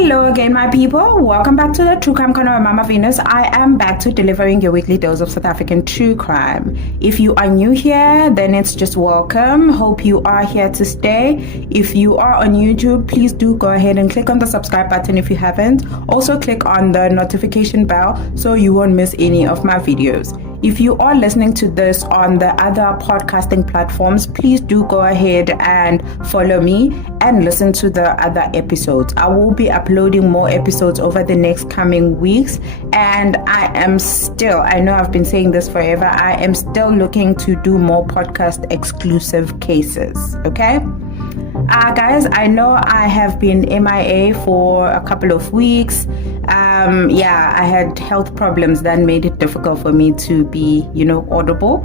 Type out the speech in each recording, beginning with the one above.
Hello again, my people. Welcome back to the True Crime Corner with Mama Venus. I am back to delivering your weekly dose of South African true crime. If you are new here, then it's just welcome. Hope you are here to stay. If you are on YouTube, please do go ahead and click on the subscribe button if you haven't. Also click on the notification bell so you won't miss any of my videos. If you are listening to this on the other podcasting platforms, please do go ahead and follow me and listen to the other episodes. I will be uploading more episodes over the next coming weeks, and I know I've been saying this forever, I am still looking to do more podcast exclusive cases, okay? Guys, I know I have been MIA for a couple of weeks. I had health problems that made it difficult for me to be, audible.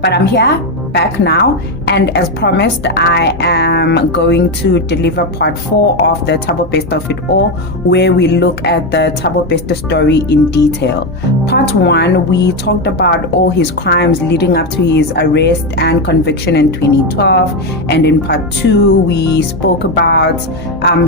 But I'm here, back now, and as promised, I am going to deliver part 4 of the Thabo Bester of it all, where we look at the Thabo Bester story in detail. Part 1, we talked about all his crimes leading up to his arrest and conviction in 2012, and in part 2, we spoke about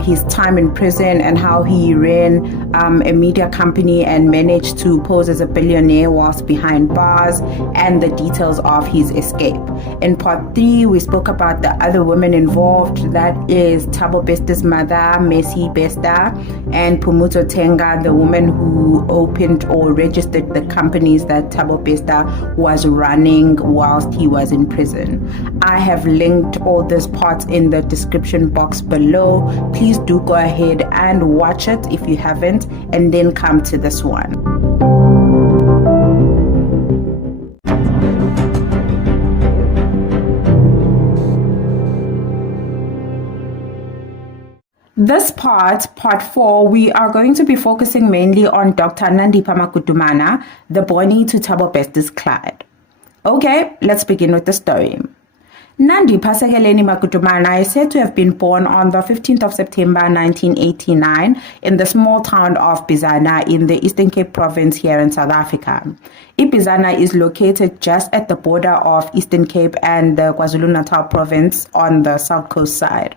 his time in prison and how he ran a media company and managed to pose as a billionaire whilst behind bars, and the details of his escape. In part 3, we spoke about the other women involved, that is Thabo Bester's mother, Messi Bester, and Pumuzo Tenga, the woman who opened or registered the companies that Thabo Bester was running whilst he was in prison. I have linked all these parts in the description box below. Please do go ahead and watch it if you haven't, and then come to this one. This part 4, we are going to be focusing mainly on Dr. Nandipha Magudumana, the Bonnie to Thabo Bester's Clyde. Okay, let's begin with the story. Nandipha Magudumana is said to have been born on the 15th of September 1989 in the small town of Bizana in the Eastern Cape province here in South Africa. Ibizana is located just at the border of Eastern Cape and the KwaZulu-Natal province on the south coast side.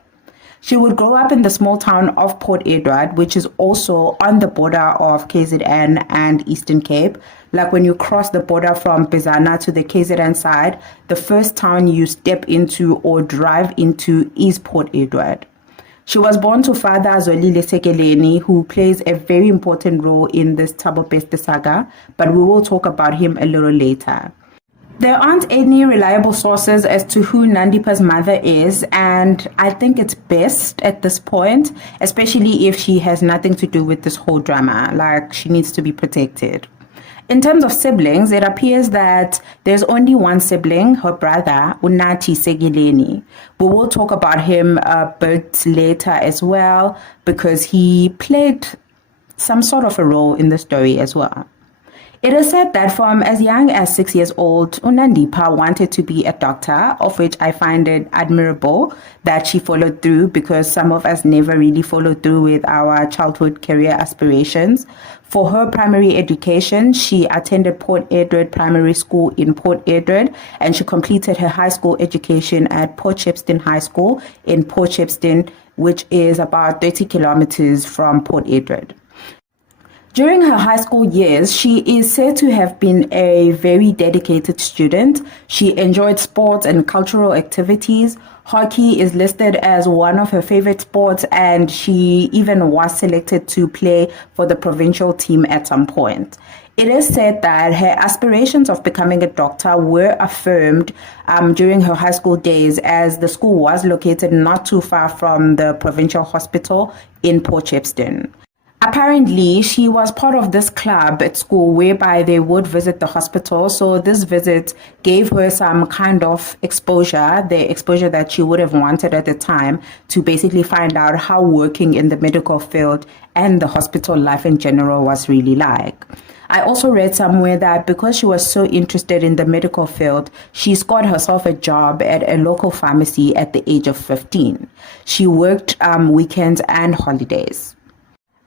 She would grow up in the small town of Port Edward, which is also on the border of KZN and Eastern Cape. Like when you cross the border from Bizana to the KZN side, the first town you step into or drive into is Port Edward. She was born to Father Zolile Sekeleni, who plays a very important role in this Thabo Bester saga, but we will talk about him a little later. There aren't any reliable sources as to who Nandipha's mother is, and I think it's best at this point, especially if she has nothing to do with this whole drama, like she needs to be protected. In terms of siblings, it appears that there's only one sibling, her brother, Unathi Sekeleni. We will talk about him a bit later as well, because he played some sort of a role in the story as well. It is said that from as young as 6 years old, Nandipha wanted to be a doctor, of which I find it admirable that she followed through, because some of us never really followed through with our childhood career aspirations. For her primary education, she attended Port Edward Primary School in Port Edward, and she completed her high school education at Port Shepstone High School in Port Shepstone, which is about 30 kilometers from Port Edward. During her high school years, she is said to have been a very dedicated student. She enjoyed sports and cultural activities. Hockey is listed as one of her favorite sports, and she even was selected to play for the provincial team at some point. It is said that her aspirations of becoming a doctor were affirmed during her high school days, as the school was located not too far from the provincial hospital in Port Shepstone. Apparently, she was part of this club at school whereby they would visit the hospital. So this visit gave her some kind of exposure, the exposure that she would have wanted at the time, to basically find out how working in the medical field and the hospital life in general was really like. I also read somewhere that because she was so interested in the medical field, she scored herself a job at a local pharmacy at the age of 15. She worked weekends and holidays.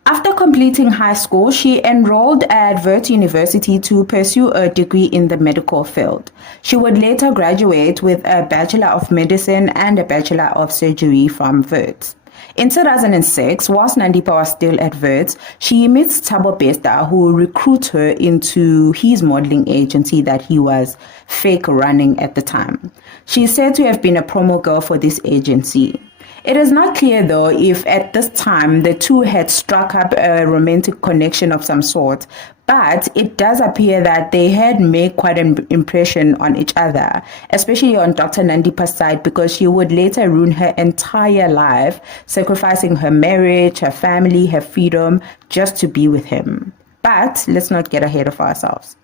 After completing high school, she enrolled at Wits University to pursue a degree in the medical field. She would later graduate with a Bachelor of Medicine and a Bachelor of Surgery from Wits. In 2006, whilst Nandipha was still at Wits, she meets Thabo Bester, who recruits her into his modeling agency that he was fake running at the time. She is said to have been a promo girl for this agency. It is not clear though if at this time the two had struck up a romantic connection of some sort, but it does appear that they had made quite an impression on each other, especially on Dr. Nandipha's side, because she would later ruin her entire life, sacrificing her marriage, her family, her freedom, just to be with him. But let's not get ahead of ourselves.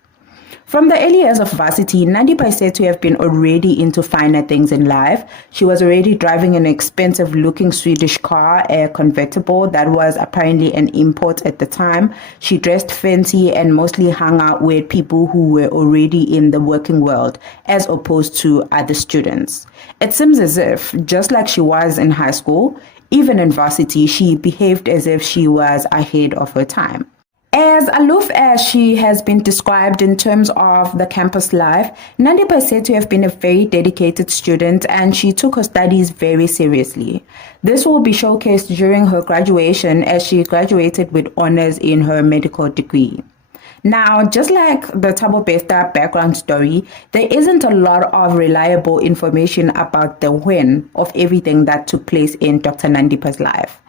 From the early years of varsity, Nandipha is said to have been already into finer things in life. She was already driving an expensive-looking Swedish car, a convertible that was apparently an import at the time. She dressed fancy and mostly hung out with people who were already in the working world, as opposed to other students. It seems as if, just like she was in high school, even in varsity, she behaved as if she was ahead of her time. As aloof as she has been described in terms of the campus life, Nandipha is said to have been a very dedicated student and she took her studies very seriously. This will be showcased during her graduation as she graduated with honors in her medical degree. Now, just like the Thabo Bester background story, there isn't a lot of reliable information about the when of everything that took place in Dr. Nandipha's life.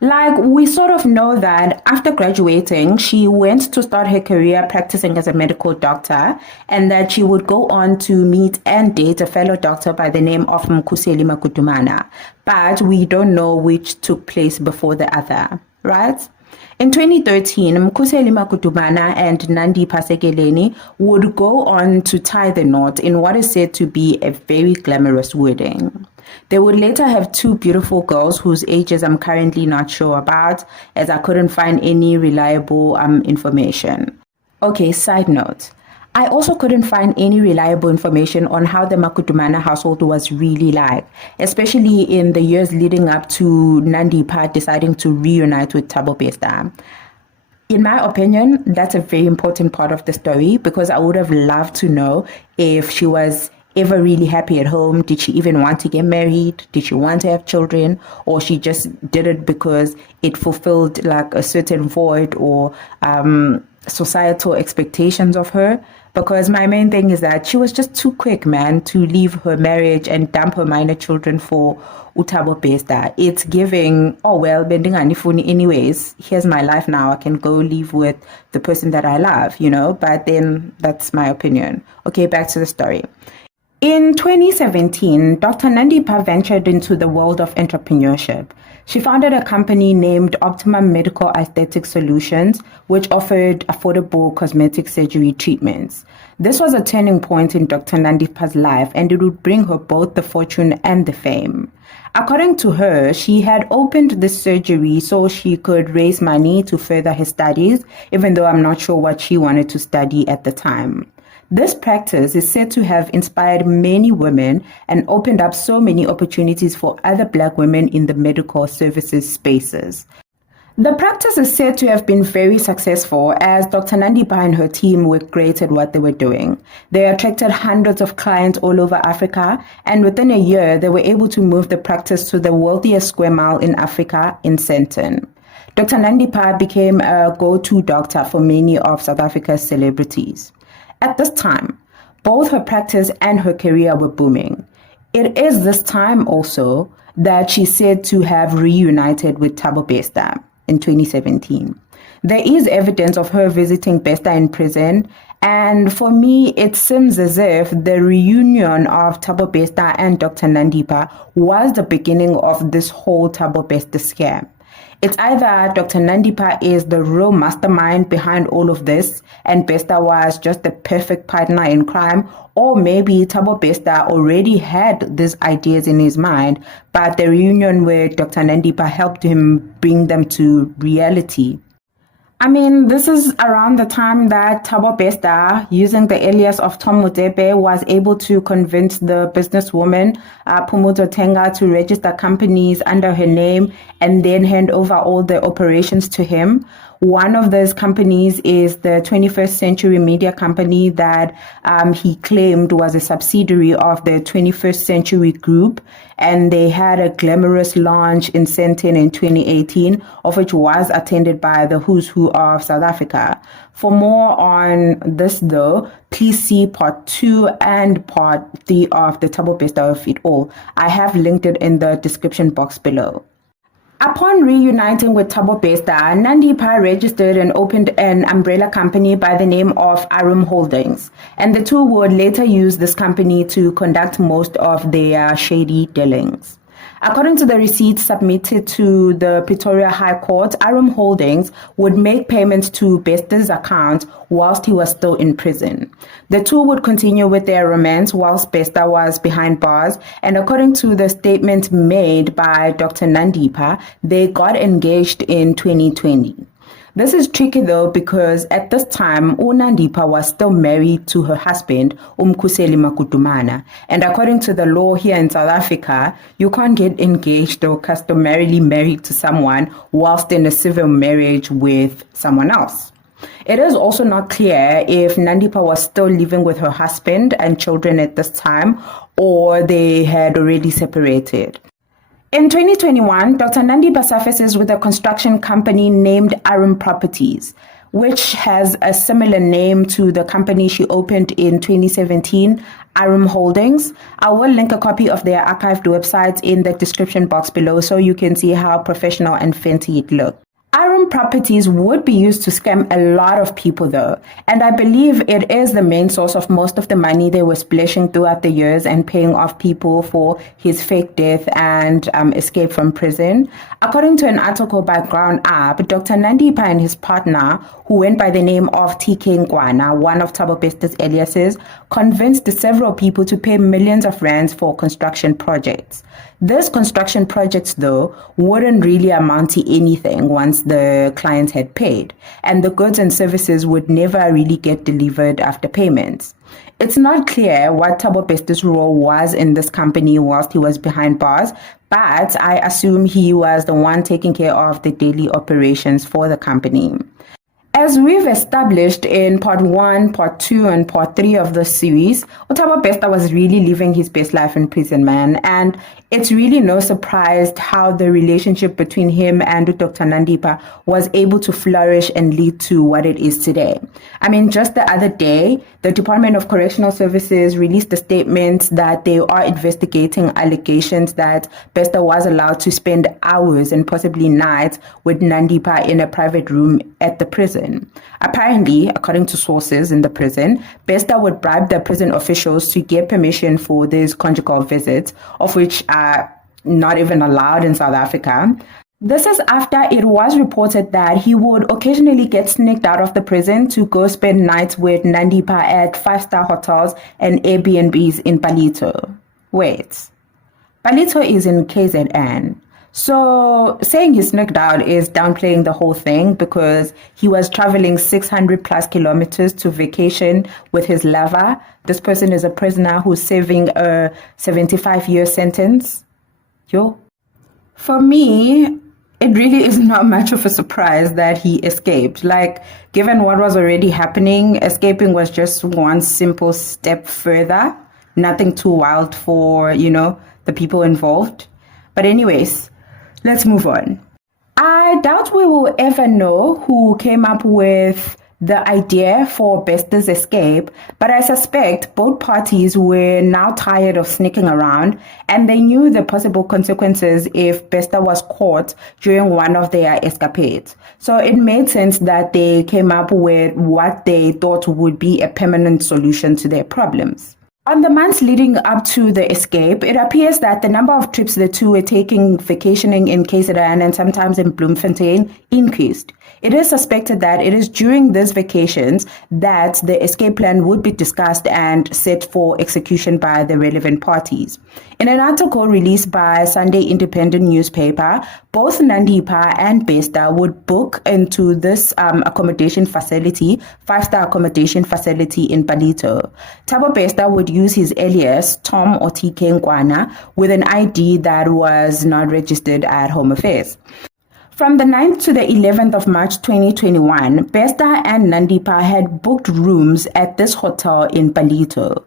Like, we sort of know that after graduating, she went to start her career practicing as a medical doctor and that she would go on to meet and date a fellow doctor by the name of Magudumana. But we don't know which took place before the other, right? In 2013, Magudumana and Nandipha would go on to tie the knot in what is said to be a very glamorous wedding. They would later have two beautiful girls whose ages I'm currently not sure about, as I couldn't find any reliable information. Okay, side note. I also couldn't find any reliable information on how the Magudumana household was really like, especially in the years leading up to Nandipha deciding to reunite with Thabo Bester. In my opinion, that's a very important part of the story because I would have loved to know if she was ever really happy at home. Did she even want to get married? Did she want to have children? Or she just did it because it fulfilled like a certain void or societal expectations of her? Because my main thing is that she was just too quick, man, to leave her marriage and dump her minor children for Thabo Bester. It's giving, oh well, bending anyways, here's my life now. I can go live with the person that I love, you know? But then that's my opinion. Okay, back to the story. In 2017, Dr. Nandipha ventured into the world of entrepreneurship. She founded a company named Optimum Medical Aesthetic Solutions, which offered affordable cosmetic surgery treatments. This was a turning point in Dr. Nandipha's life, and it would bring her both the fortune and the fame. According to her, she had opened this surgery so she could raise money to further her studies, even though I'm not sure what she wanted to study at the time. This practice is said to have inspired many women and opened up so many opportunities for other Black women in the medical services spaces. The practice is said to have been very successful as Dr. Nandipha and her team were great at what they were doing. They attracted hundreds of clients all over Africa, and within a year, they were able to move the practice to the wealthiest square mile in Africa, in Sandton. Dr. Nandipha became a go-to doctor for many of South Africa's celebrities. At this time, both her practice and her career were booming. It is this time also that she's said to have reunited with Thabo Bester in 2017. There is evidence of her visiting Bester in prison, and for me, it seems as if the reunion of Thabo Bester and Dr. Nandipha was the beginning of this whole Thabo Bester scam. It's either Dr. Nandipha is the real mastermind behind all of this and Bester was just the perfect partner in crime, or maybe Thabo Bester already had these ideas in his mind, but the reunion with Dr. Nandipha helped him bring them to reality. I mean, this is around the time that Thabo Bester, using the alias of Tom Mutepe, was able to convince the businesswoman Pumuzo Tenga to register companies under her name and then hand over all the operations to him. One of those companies is the 21st Century Media Company that he claimed was a subsidiary of the 21st Century Group. And they had a glamorous launch in Sandton in 2018, of which was attended by the who's who of South Africa. For more on this, though, please see part 2 and part 3 of the Thabo Bester of it all. I have linked it in the description box below. Upon reuniting with Thabo Bester, Nandipha registered and opened an umbrella company by the name of Arum Holdings, and the two would later use this company to conduct most of their shady dealings. According to the receipts submitted to the Pretoria High Court, Arum Holdings would make payments to Bester's account whilst he was still in prison. The two would continue with their romance whilst Bester was behind bars, and according to the statement made by Dr. Nandipha, they got engaged in 2020. This is tricky though because at this time, Nandipha was still married to her husband, Magudumana. And according to the law here in South Africa, you can't get engaged or customarily married to someone whilst in a civil marriage with someone else. It is also not clear if Nandipha was still living with her husband and children at this time or they had already separated. In 2021, Dr. Nandipha surfaces with a construction company named Arum Properties, which has a similar name to the company she opened in 2017, Arum Holdings. I will link a copy of their archived websites in the description box below so you can see how professional and fancy it looks. Arum Properties would be used to scam a lot of people though, and I believe it is the main source of most of the money they were splashing throughout the years and paying off people for his fake death and escape from prison. According to an article by Ground Up, Dr. Nandipha and his partner, who went by the name of TK Ngwana, one of Thabo Bester's aliases, convinced several people to pay millions of rands for construction projects. These construction projects, though, wouldn't really amount to anything once the clients had paid, and the goods and services would never really get delivered after payments. It's not clear what Thabo Bester's role was in this company whilst he was behind bars, but I assume he was the one taking care of the daily operations for the company. As we've established in part 1, part 2, and part 3 of the series, Thabo Bester was really living his best life in prison, man. And it's really no surprise how the relationship between him and Dr. Nandipha was able to flourish and lead to what it is today. I mean, just the other day, the Department of Correctional Services released a statement that they are investigating allegations that Bester was allowed to spend hours and possibly nights with Nandipha in a private room at the prison. Apparently, according to sources in the prison, Bester would bribe the prison officials to get permission for these conjugal visits, of which are not even allowed in South Africa. This is after it was reported that he would occasionally get sneaked out of the prison to go spend nights with Nandipha at 5-star hotels and Airbnbs in Palito. Wait, Palito is in KZN. So saying he sneaked out is downplaying the whole thing because he was traveling 600 plus kilometers to vacation with his lover. This person is a prisoner who's serving a 75-year sentence. For me, it really is not much of a surprise that he escaped. Like, given what was already happening, escaping was just one simple step further. Nothing too wild for, the people involved. But anyways, let's move on. I doubt we will ever know who came up with the idea for Bester's escape, but I suspect both parties were now tired of sneaking around and they knew the possible consequences if Bester was caught during one of their escapades. So it made sense that they came up with what they thought would be a permanent solution to their problems. On the months leading up to the escape, it appears that the number of trips the two were taking vacationing in KZN and sometimes in Bloemfontein increased. It is suspected that it is during these vacations that the escape plan would be discussed and set for execution by the relevant parties. In an article released by Sunday Independent newspaper, both Nandipha and Bester would book into this accommodation facility, five-star accommodation facility in Palito. Thabo Bester would use his alias, Tom or TK Nkwana, with an ID that was not registered at Home Affairs. From the 9th to the 11th of March 2021, Bester and Nandipha had booked rooms at this hotel in Palito.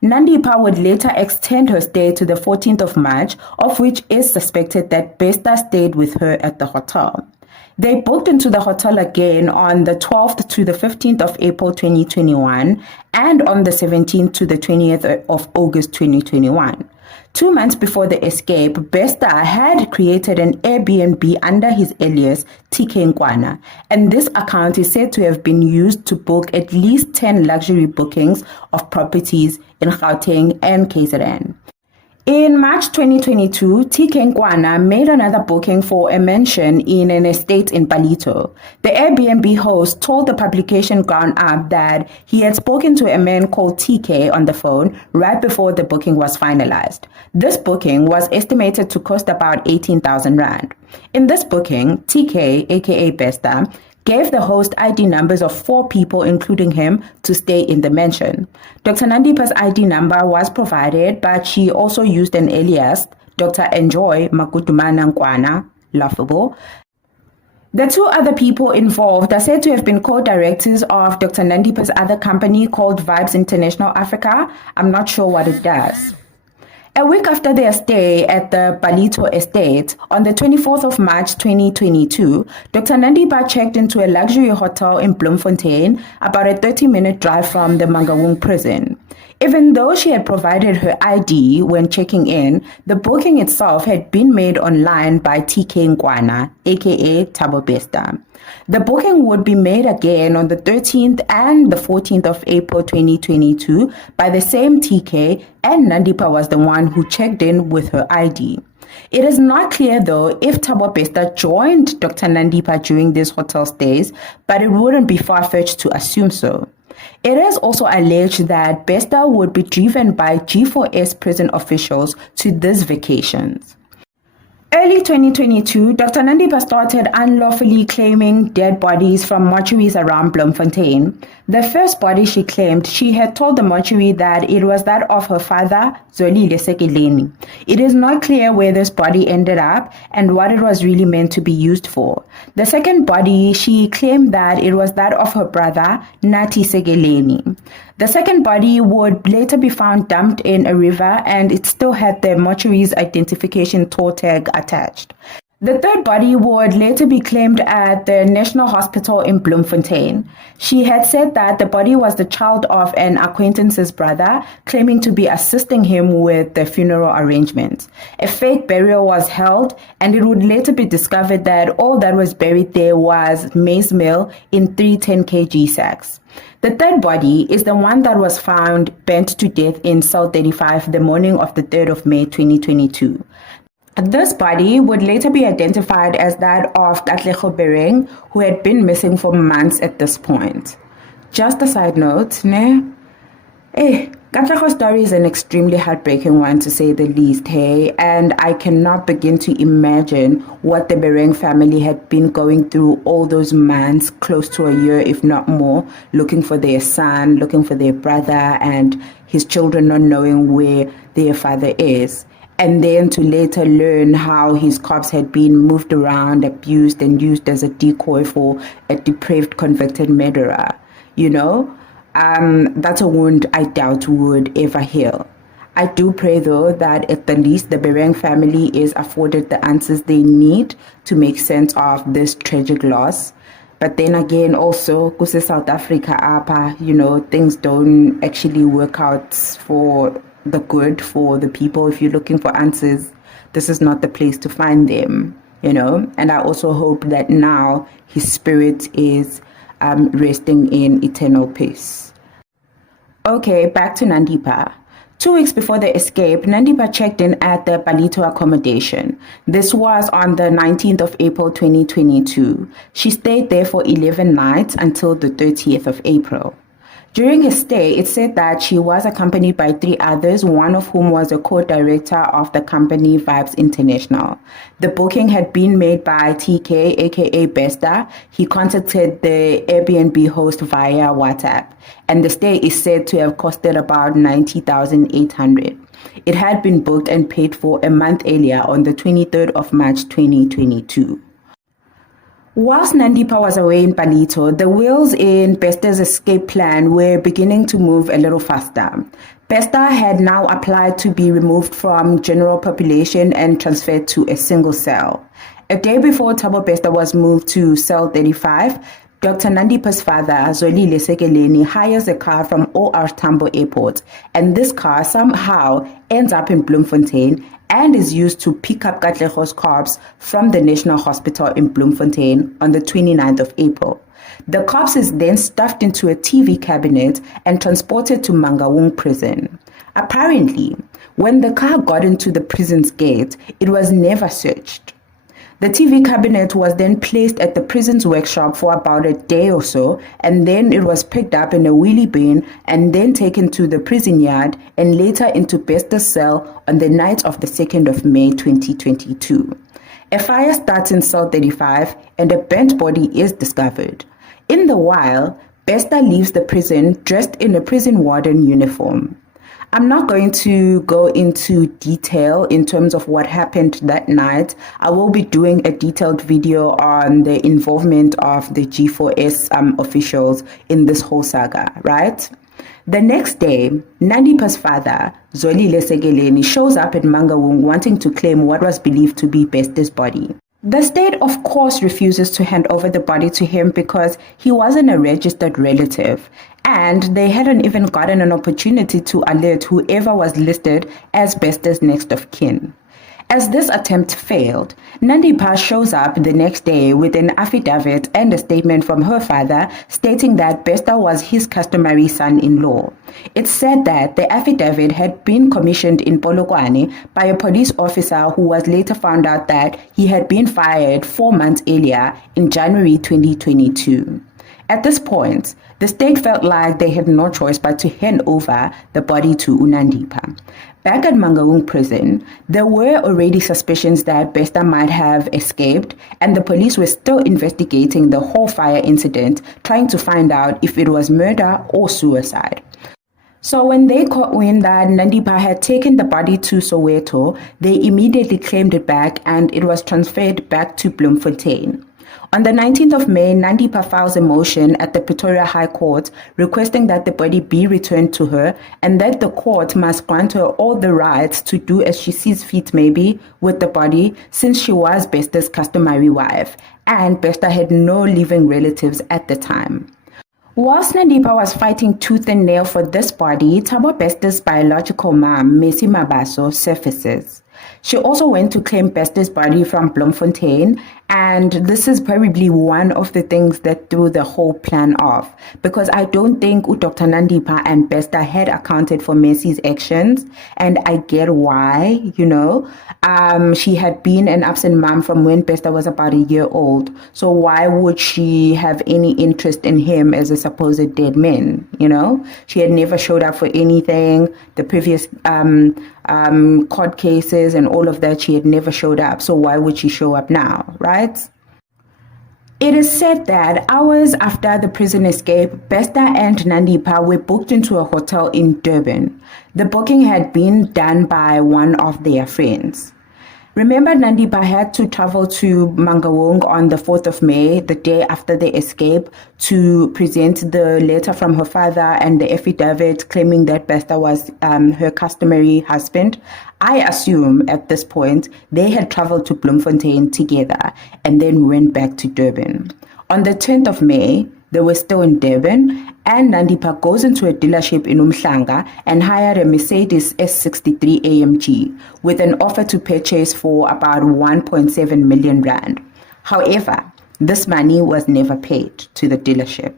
Nandipha would later extend her stay to the 14th of March, of which is suspected that Bester stayed with her at the hotel. They booked into the hotel again on the 12th to the 15th of April 2021 and on the 17th to the 20th of August 2021. 2 months before the escape, Bester had created an Airbnb under his alias TK Nkwana, and this account is said to have been used to book at least 10 luxury bookings of properties in Gauteng and KZN. In March 2022, TK Nkwana made another booking for a mansion in an estate in Palito. The Airbnb host told the publication Ground Up that he had spoken to a man called TK on the phone right before the booking was finalized. This booking was estimated to cost about 18,000 Rand. In this booking, TK, aka Bester, gave the host ID numbers of 4 people, including him, to stay in the mansion. Dr. Nandipha's ID number was provided, but she also used an alias, Dr. Enjoy Magudumana Nkwana, laughable. The 2 other people involved are said to have been co-directors of Dr. Nandipha's other company called Vibes International Africa. I'm not sure what it does. A week after their stay at the Palito estate, on the 24th of March 2022, Dr. Nandipha checked into a luxury hotel in Bloemfontein, about a 30-minute drive from the Mangaung prison. Even though she had provided her ID when checking in, the booking itself had been made online by TK Nkwana, aka Thabo Bester. The booking would be made again on the 13th and the 14th of April 2022 by the same TK, and Nandipha was the one who checked in with her ID. It is not clear though if Thabo Bester joined Dr. Nandipha during these hotel stays, but it wouldn't be far-fetched to assume so. It is also alleged that Bester would be driven by G4S prison officials to these vacations. Early 2022, Dr. Nandipha started unlawfully claiming dead bodies from mortuaries around Bloemfontein. The first body she claimed, she had told the mortuary that it was that of her father, Zolile Sekeleni. It is not clear where this body ended up and what it was really meant to be used for. The second body, she claimed that it was that of her brother, Nathi Sekeleni. The second body would later be found dumped in a river, and it still had the mortuary's identification toll tag attached. The third body would later be claimed at the National Hospital in Bloemfontein. She had said that the body was the child of an acquaintance's brother, claiming to be assisting him with the funeral arrangements. A fake burial was held, and it would later be discovered that all that was buried there was maize meal in 3 10 kg sacks. The third body is the one that was found burnt to death in cell 35 the morning of the 3rd of May 2022. This body would later be identified as that of Katlego Bereng, who had been missing for months at this point. Just a side note, Katlego's story is an extremely heartbreaking one, to say the least, hey, and I cannot begin to imagine what the Bereng family had been going through all those months, close to a year if not more, looking for their son, looking for their brother, and his children not knowing where their father is. And then to later learn how his corpse had been moved around, abused, and used as a decoy for a depraved convicted murderer, that's a wound I doubt would ever heal. I do pray though that at the least the Bereng family is afforded the answers they need to make sense of this tragic loss. But then again, also, because South Africa, things don't actually work out for the good for the people. If you're looking for answers, this is not the place to find them, And I also hope that now his spirit is resting in eternal peace. Okay, back to Nandipha. 2 weeks before the escape, Nandipha checked in at the Palito accommodation. This was on the 19th of April 2022. She stayed there for 11 nights until the 30th of April. During her stay, it said that she was accompanied by 3 others, one of whom was a co-director of the company Vibes International. The booking had been made by TK, aka Bester. He contacted the Airbnb host via WhatsApp, and the stay is said to have costed about 90,800. It had been booked and paid for a month earlier on the 23rd of March 2022. Whilst Nandipha was away in Palito, the wheels in Bester's escape plan were beginning to move a little faster. Bester had now applied to be removed from general population and transferred to a single cell. A day before Thabo Bester was moved to cell 35, Dr. Nandipha's father, Zolile Sekeleni, hires a car from OR Tambo Airport, and this car somehow ends up in Bloemfontein and is used to pick up Katlego's corpse from the National Hospital in Bloemfontein on the 29th of April. The corpse is then stuffed into a TV cabinet and transported to Mangaung prison. Apparently, when the car got into the prison's gate, it was never searched. The TV cabinet was then placed at the prison's workshop for about a day or so, and then it was picked up in a wheelie bin and then taken to the prison yard and later into Bester's cell on the night of the 2nd of May 2022. A fire starts in cell 35 and a burnt body is discovered. In the while, Bester leaves the prison dressed in a prison warden uniform. I'm not going to go into detail in terms of what happened that night. I will be doing a detailed video on the involvement of the G4S officials in this whole saga, right? The next day, Nandipha's father, Zolile Sekeleni, shows up at Mangaung wanting to claim what was believed to be Bester's body. The state, of course, refuses to hand over the body to him because he wasn't a registered relative, and they hadn't even gotten an opportunity to alert whoever was listed as Bester's next of kin. As this attempt failed, Nandipha shows up the next day with an affidavit and a statement from her father stating that Bester was his customary son-in-law. It said that the affidavit had been commissioned in Polokwane by a police officer who was later found out that he had been fired 4 months earlier in January 2022. At this point, the state felt like they had no choice but to hand over the body to Nandipha. Back at Mangaung prison, there were already suspicions that Bester might have escaped, and the police were still investigating the whole fire incident, trying to find out if it was murder or suicide. So when they caught wind that Nandipha had taken the body to Soweto, they immediately claimed it back and it was transferred back to Bloemfontein. On the 19th of May, Nandipha files a motion at the Pretoria High Court requesting that the body be returned to her and that the court must grant her all the rights to do as she sees fit maybe with the body, since she was Bester's customary wife and Bester had no living relatives at the time. Whilst Nandipha was fighting tooth and nail for this body, Thabo Bester's biological mom, Messi Mabaso, surfaces. She also went to claim Bester's body from Bloemfontein, and this is probably one of the things that threw the whole plan off, because I don't think Dr. Nandipha and Bester had accounted for Messi's actions, and I get why, she had been an absent mom from when Bester was about a year old, so why would she have any interest in him as a supposed dead man, She had never showed up for anything, the previous court cases and all of that, she had never showed up, so why would she show up now, right? It is said that hours after the prison escape, Bester and Nandipha were booked into a hotel in Durban. The booking had been done by one of their friends. Remember, Nandipha had to travel to Mangaung on the 4th of May, the day after the escape, to present the letter from her father and the affidavit claiming that Bester was her customary husband. I assume at this point they had traveled to Bloemfontein together and then went back to Durban. On the 10th of May, they were still in Durban, and Nandipha goes into a dealership in Umhlanga and hired a Mercedes S63 AMG with an offer to purchase for about 1.7 million rand. However, this money was never paid to the dealership.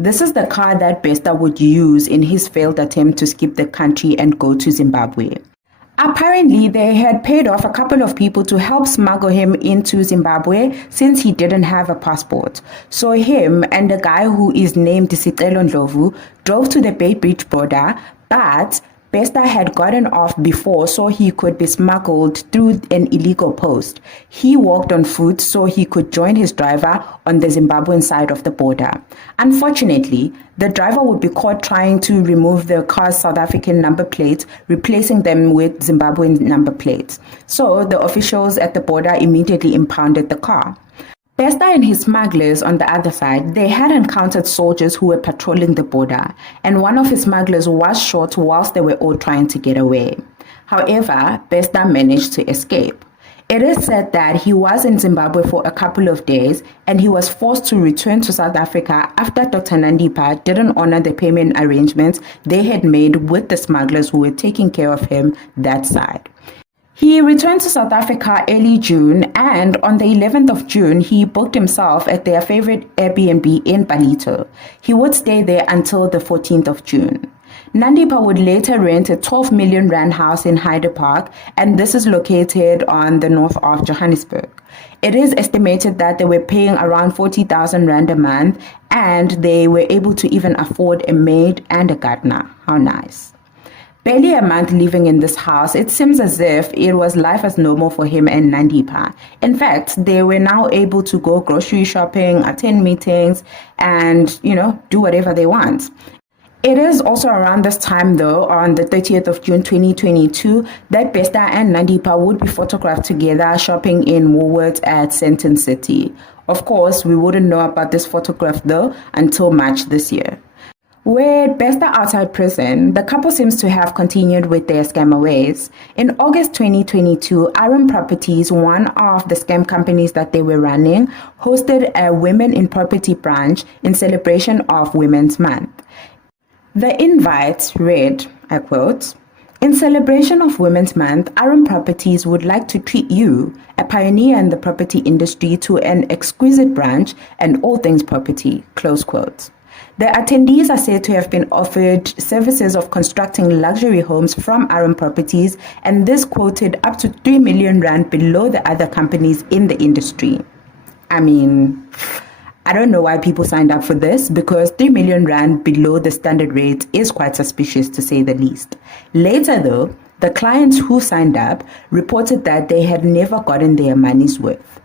This is the car that Bester would use in his failed attempt to skip the country and go to Zimbabwe. Apparently, they had paid off a couple of people to help smuggle him into Zimbabwe since he didn't have a passport. So him and the guy who is named Sicelo Ndlovu drove to the Bay Bridge border, but Bester had gotten off before so he could be smuggled through an illegal post. He walked on foot so he could join his driver on the Zimbabwean side of the border. Unfortunately, the driver would be caught trying to remove the car's South African number plates, replacing them with Zimbabwean number plates. So the officials at the border immediately impounded the car. Bester and his smugglers on the other side, they had encountered soldiers who were patrolling the border, and one of his smugglers was shot whilst they were all trying to get away. However, Bester managed to escape. It is said that he was in Zimbabwe for a couple of days and he was forced to return to South Africa after Dr. Nandipha didn't honor the payment arrangements they had made with the smugglers who were taking care of him that side. He returned to South Africa early June, and on the 11th of June, he booked himself at their favorite Airbnb in Palito. He would stay there until the 14th of June. Nandipha would later rent a 12 million rand house in Hyde Park, and this is located on the north of Johannesburg. It is estimated that they were paying around 40,000 rand a month, and they were able to even afford a maid and a gardener. How nice. Barely a month living in this house, it seems as if it was life as normal for him and Nandipha. In fact, they were now able to go grocery shopping, attend meetings, and, do whatever they want. It is also around this time, though, on the 30th of June 2022, that Bester and Nandipha would be photographed together shopping in Woolworths at Sandton City. Of course, we wouldn't know about this photograph, though, until March this year. With Bester outside prison, the couple seems to have continued with their scammer ways. In August 2022, Aram Properties, one of the scam companies that they were running, hosted a Women in Property brunch in celebration of Women's Month. The invite read, I quote, "In celebration of Women's Month, Aram Properties would like to treat you, a pioneer in the property industry, to an exquisite brunch and all things property," close quote. The attendees are said to have been offered services of constructing luxury homes from Aram Properties, and this quoted up to 3 million rand below the other companies in the industry. I mean, I don't know why people signed up for this, because 3 million rand below the standard rate is quite suspicious to say the least. Later though, the clients who signed up reported that they had never gotten their money's worth.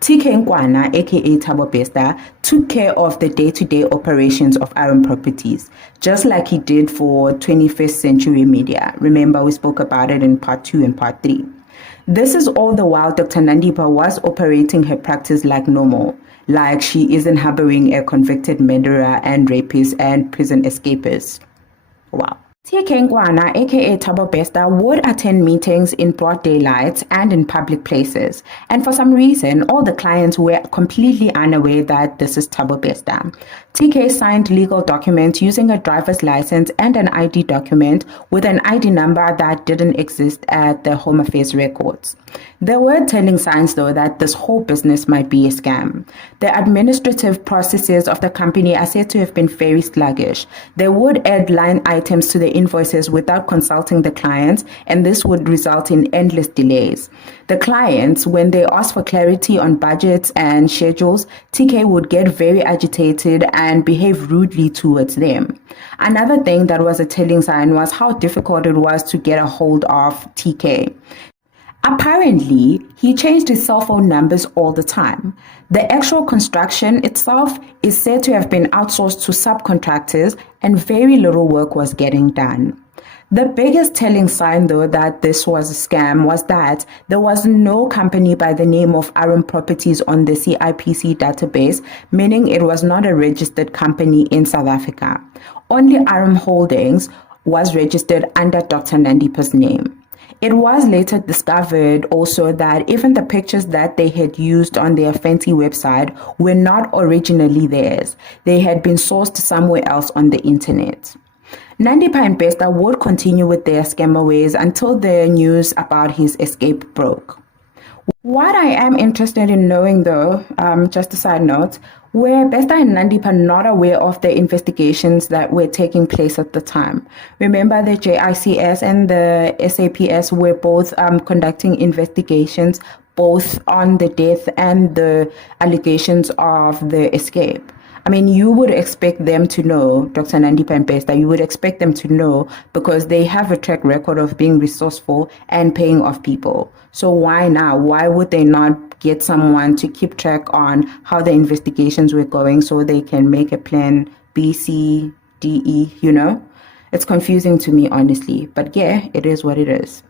TK Nkwana, aka Thabo Bester, took care of the day-to-day operations of Aram Properties, just like he did for 21st Century Media. Remember, we spoke about it in part 2 and part 3. This is all the while Dr. Nandipha was operating her practice like normal, like she isn't harboring a convicted murderer and rapist and prison escapist. Wow. TK Nkwana, aka Thabo Bester, would attend meetings in broad daylight and in public places. And for some reason, all the clients were completely unaware that this is Thabo Bester. TK signed legal documents using a driver's license and an ID document with an ID number that didn't exist at the Home Affairs records. There were telling signs, though, that this whole business might be a scam. The administrative processes of the company are said to have been very sluggish. They would add line items to the invoices without consulting the clients, and this would result in endless delays. The clients, when they asked for clarity on budgets and schedules, TK would get very agitated and behave rudely towards them. Another thing that was a telling sign was how difficult it was to get a hold of TK. Apparently, he changed his cell phone numbers all the time. The actual construction itself is said to have been outsourced to subcontractors, and very little work was getting done. The biggest telling sign, though, that this was a scam was that there was no company by the name of Aram Properties on the CIPC database, meaning it was not a registered company in South Africa. Only Aram Holdings was registered under Dr. Nandipha's name. It was later discovered also that even the pictures that they had used on their fancy website were not originally theirs. They had been sourced somewhere else on the internet. Nandipha and Bester would continue with their scammer ways until the news about his escape broke. What I am interested in knowing though, just a side note, were Bester and Nandipha not aware of the investigations that were taking place at the time? Remember, the JICS and the SAPS were both conducting investigations both on the death and the allegations of the escape. I mean, you would expect them to know, Dr. Nandipha and Bester, you would expect them to know because they have a track record of being resourceful and paying off people. So why now? Why would they not get someone to keep track on how the investigations were going so they can make a plan B, C, D, E, you know? It's confusing to me, honestly. But yeah, it is what it is.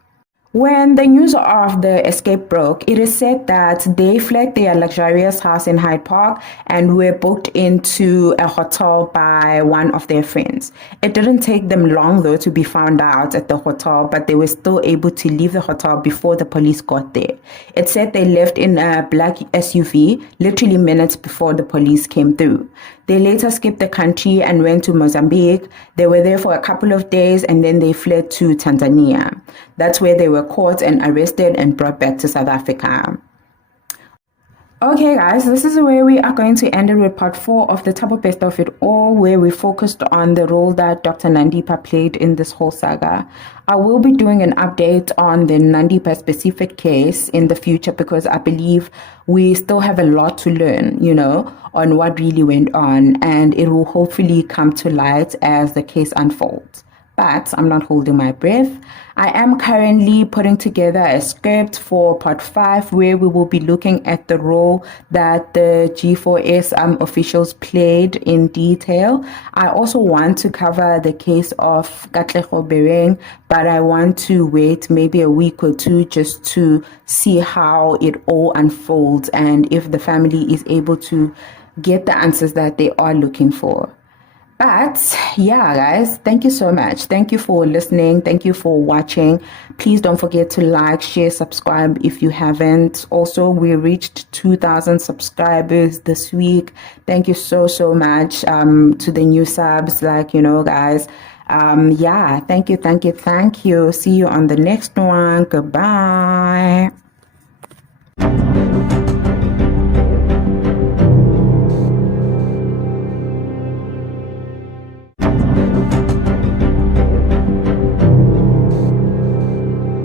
When the news of the escape broke, it is said that they fled their luxurious house in Hyde Park and were booked into a hotel by one of their friends. It didn't take them long, though, to be found out at the hotel, but they were still able to leave the hotel before the police got there. It said they left in a black SUV literally minutes before the police came through. They later skipped the country and went to Mozambique. They were there for a couple of days and then they fled to Tanzania. That's where they were caught and arrested and brought back to South Africa. Okay, guys, this is where we are going to end it with part 4 of the Thabo Bester of it all, where we focused on the role that Dr. Nandipha played in this whole saga. I will be doing an update on the Nandipha specific case in the future because I believe we still have a lot to learn, you know, on what really went on, and it will hopefully come to light as the case unfolds. But I'm not holding my breath. I am currently putting together a script for part 5 where we will be looking at the role that the G4S officials played in detail. I also want to cover the case of Katlego Bereng, but I want to wait maybe a week or two just to see how it all unfolds and if the family is able to get the answers that they are looking for. But yeah, guys, thank you so much. Thank you for listening. Thank you for watching. Please don't forget to like, share, subscribe if you haven't. Also, we reached 2,000 subscribers this week. Thank you so much to the new subs, like, you know, guys. Yeah, thank you. See you on the next one. Goodbye.